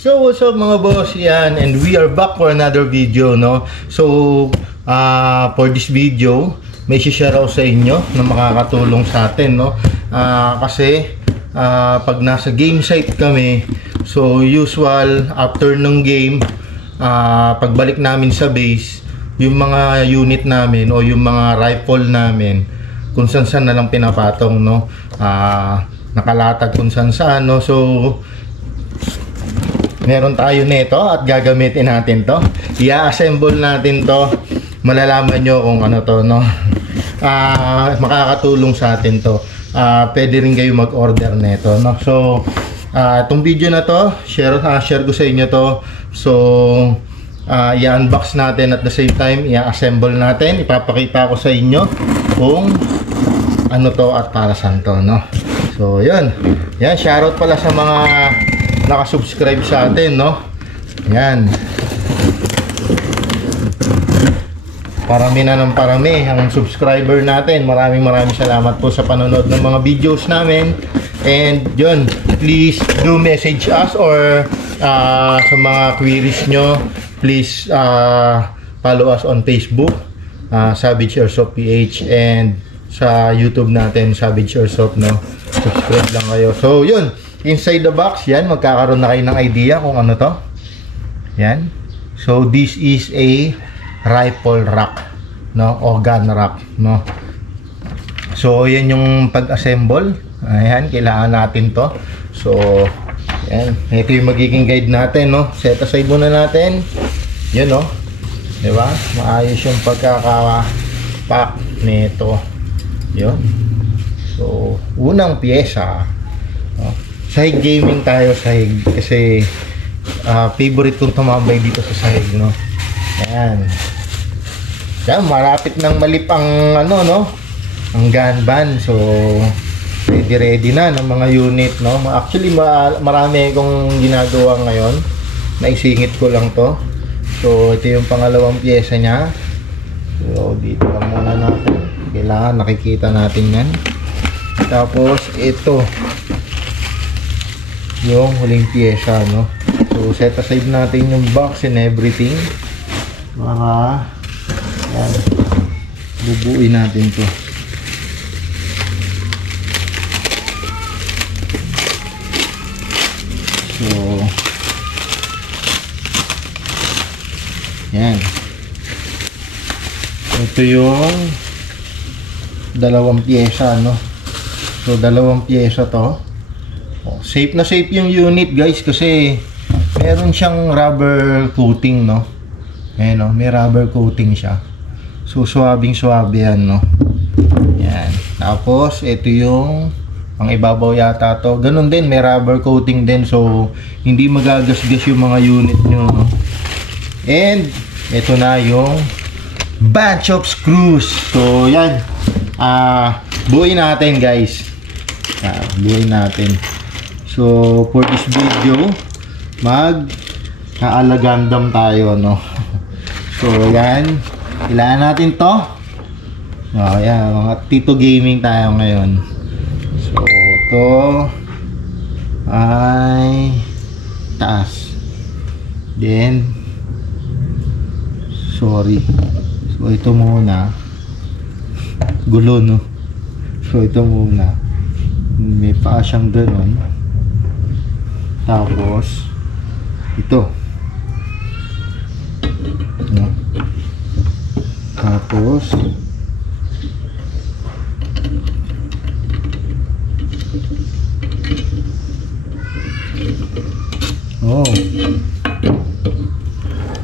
So what's up mga boss, yan, and we are back for another video, no? So for this video may share ako sa inyo na makakatulong sa atin, no? Kasi pag nasa game site kami, so usual after ng game, pagbalik namin sa base, yung mga unit namin o yung mga rifle namin kung saan na lang pinapatong, no? Nakalatag kung saan, no? So meron tayo nito at gagamitin natin to. I-assemble natin to. Malalaman nyo kung ano to, no? Makakatulong sa atin to. Pwede rin kayo mag-order nito, no? So itong video na to, share ko sa inyo to. So i-unbox natin at the same time i-assemble natin. Ipapakita ko sa inyo kung ano to at para saan to, no? So yun. Yan, shoutout pala sa mga nakasubscribe sa atin, no? Yan. Parami na ng parami ang subscriber natin. Maraming salamat po sa panonood ng mga videos namin. And yun, please do message us or sa mga queries nyo, please follow us on Facebook, Savage Airsoft PH, and sa YouTube natin, Savage Airsoft, no? Subscribe lang kayo. So yun, inside the box, yan, magkakaroon na kayo ng idea kung ano to. Yan. So this is a rifle rack, no, o gun rack, no. So yan yung pag-assemble. Ayan, kailangan natin to. So yan, ito yung magiging guide natin, no. Set aside muna natin. Yan, no, di ba? Maayos yung pagkaka-pack nito. Yun. So unang piyesa, no? Sahig gaming tayo, sahig, kasi favorite kong tumambay dito sa sahig, no. Ayan. Yan, malapit nang malip ang ano, no, ang gun ban. So ready na ng mga unit, no. Actually marami akong ginagawa ngayon. Naisingit ko lang to. So ito yung pangalawang pyesa niya. So dito lang muna natin. Kailangan nakikita natin yan. Tapos ito yung huling pyesa, no. So set aside natin yung box and everything. Yan, bubuin natin to. So yan, ito yung dalawang pyesa, no. So dalawang pyesa to. Safe na safe yung unit, guys, kasi meron siyang rubber coating, no. Ayan, no, may rubber coating siya. So swabing yan, no. Yan. Tapos ito yung pang ibabaw yata to. Ganun din, may rubber coating din, so hindi magagasgas yung mga unit nyo, no. And ito na yung bunch of screws. So yan, buuin natin, guys. Buuin natin. So for this video, mag-aalagandam tayo, no. So yan, kailangan natin to. Yan, mga Tito Gaming tayo ngayon. So to ay taas. Then sorry. So ito muna. Gulo, no. So ito muna. May paa siyang ganun. Tapos ito, no? Tapos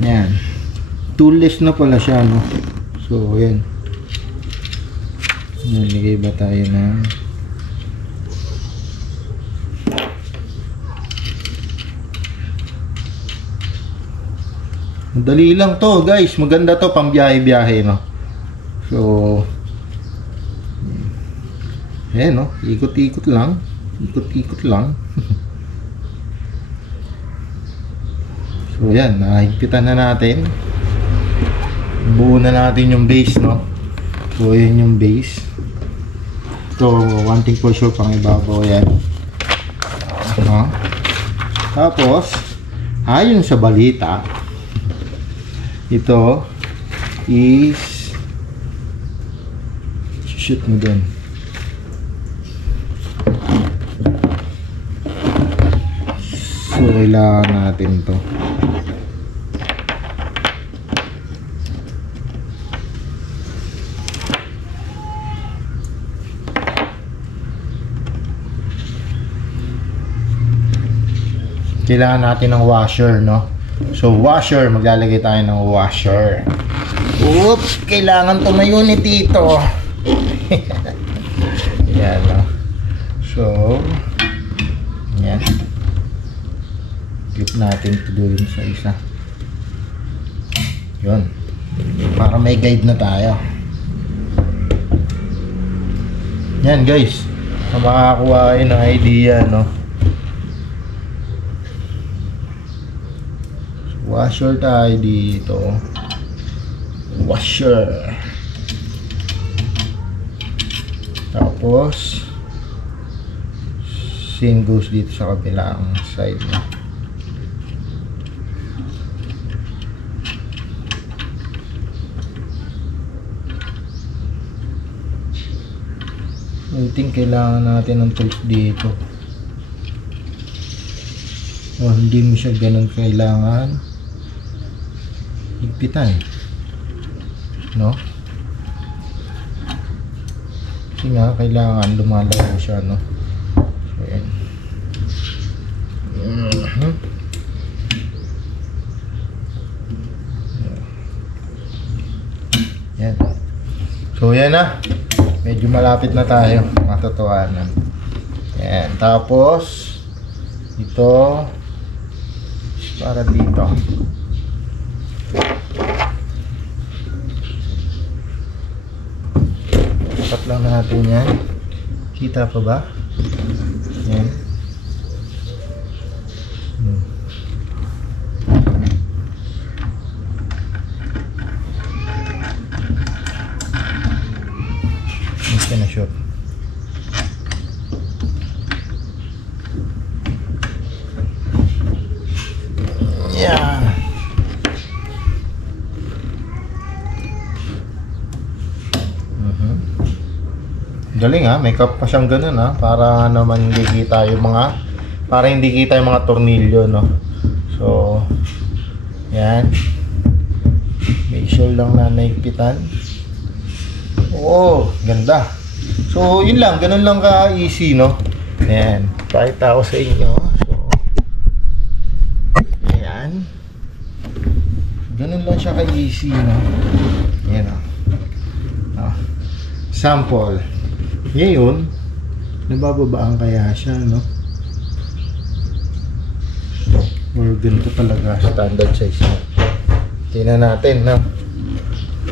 yan, toolless na pala siya, no? So yan, nalagay ba tayo na madali lang to, guys. Maganda to pang biyahe-biyahe, no. So ayan, no, ikot-ikot lang, ikot-ikot lang. So yan, nahigpitan na natin. Buo na natin yung base, no. So yan yung base. So one thing for sure, pang ibabaw yan, no? Tapos ayon sa balita, ito is shoot mo dun. So kailangan natin to. Kailangan natin ng washer, no? So washer, maglalagay tayo ng washer. Oops, kailangan to na unit dito. Yan, no? So yan, clip natin ito doon sa isa. Yun, para may guide na tayo. Yan guys, makakuha kayo ng idea, no? Washer tayo dito. Washer. Tapos same goes dito sa kabilang side na. I think kailangan natin ng tools dito. Oh, hindi mo siya ganun kailangan higpitan, no? Kasi nga kailangan lumalayo siya, no? So yan. Yan. So yan na, medyo malapit na tayo, matotohanan. Yan. Tapos ito para dito. Tapat lang natin yan. Kita pa ba? Yan. Hindi na sure. Yeah. Galing ha, may cup pa siyang ganun ha, para naman hindi kita yung mga, para hindi kita yung mga tornilyo, no. So yan, may show lang na naigpitan. Oo, ganda. So yun lang, ganun lang ka easy, no. Ayan, pakita ko sa inyo. So ayan, ganun lang siya ka easy, no. Ayan o, sample. Ngayon, nabababaan kaya siya, no? Or ganito talaga standard size na. Tingnan natin, no?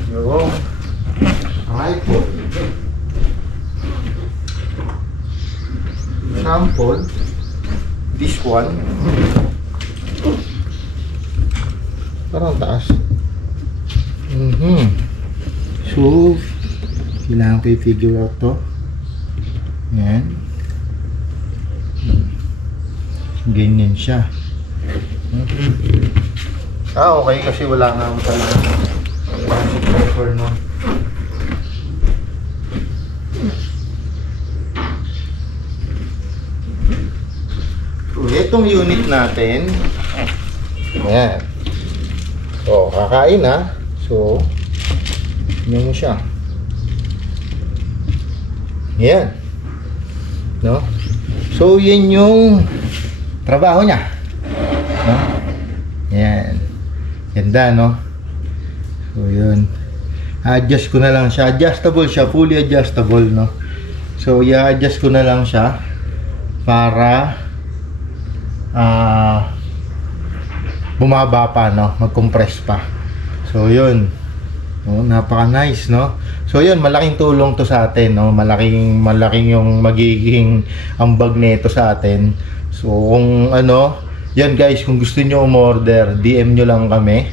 Yung iPhone sample, this one parang taas. So kailangan ko i-figure out to. Yan. Ganyan siya. Okay, kasi wala nga akong talaga pressure, no. So itong unit natin, ayan. So kakain na. So yun mo siya. Yan, no? So yan yung trabaho niya, no? Yan, ganda, no? So yun, adjust ko na lang siya. Adjustable siya, fully adjustable, no? So i-adjust ko na lang siya para bumaba pa, no? Mag-compress pa. So yun, oh, napaka nice, no? So yun, malaking tulong to sa atin, no? Malaking yung magiging ambag nito sa atin. So kung ano, yan guys, kung gusto nyo umorder, DM nyo lang kami,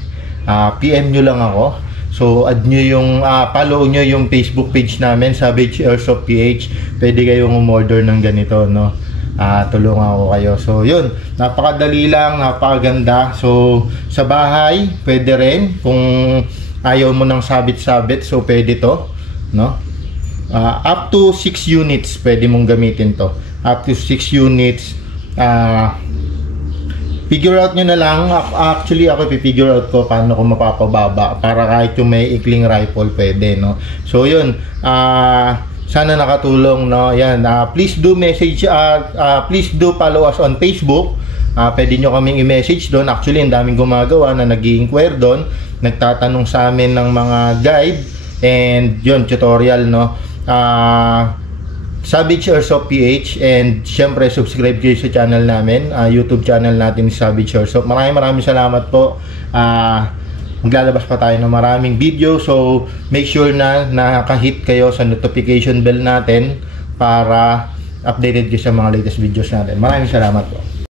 PM nyo lang ako. So add nyo yung, follow nyo yung Facebook page namin, Savage Airsoft PH. Pwede kayong umorder ng ganito, no? tulungan ko kayo. So yun, napakadali lang, napakaganda. So sa bahay pwede rin, kung ayaw mo ng sabit-sabit, so pwede to, no? Up to 6 units pwede mong gamitin to, up to 6 units. Figure out nyo na lang. Actually ako figure out ko paano ko mapapababa para kahit yung may ikling rifle pwede, no? So yun, sana nakatulong, no? Yan, please do message, please do follow us on Facebook. Pwede nyo kaming i-message doon. Actually ang daming gumagawa na nag-i-inquire doon, nagtatanong sa amin ng mga guide and yun, tutorial, no? Savage Airsoft PH, and syempre subscribe kayo sa channel namin, YouTube channel natin, Savage Airsoft. Maraming salamat po. Maglalabas pa tayo ng maraming video, so make sure na nakahit kayo sa notification bell natin para updated kayo sa mga latest videos natin. Maraming salamat po.